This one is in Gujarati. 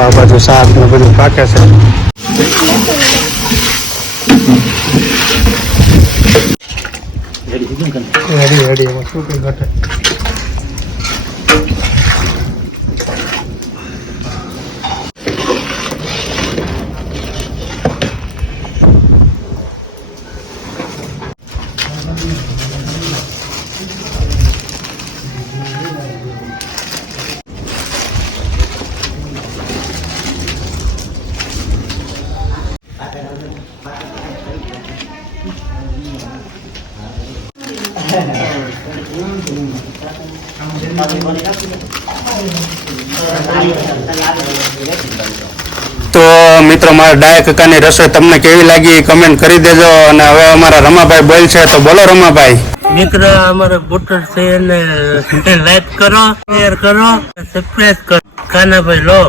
આ બાજુ શાક ને બધું પાકે છે. રેડી એમાં શું કઈ ઘટે. તો મિત્રો મારા ડાયા કાકાની રસોઈ તમને કેવી લાગી કમેન્ટ કરી દેજો. અને હવે અમારા રમાભાઈ બોલ છે તો બોલો રમાભાઈ. મિત્ર અમારા બુટર છે એને લાઈક કરો, શેર કરો, સબસ્ક્રાઇબ કરો. કાનાભાઈ લો.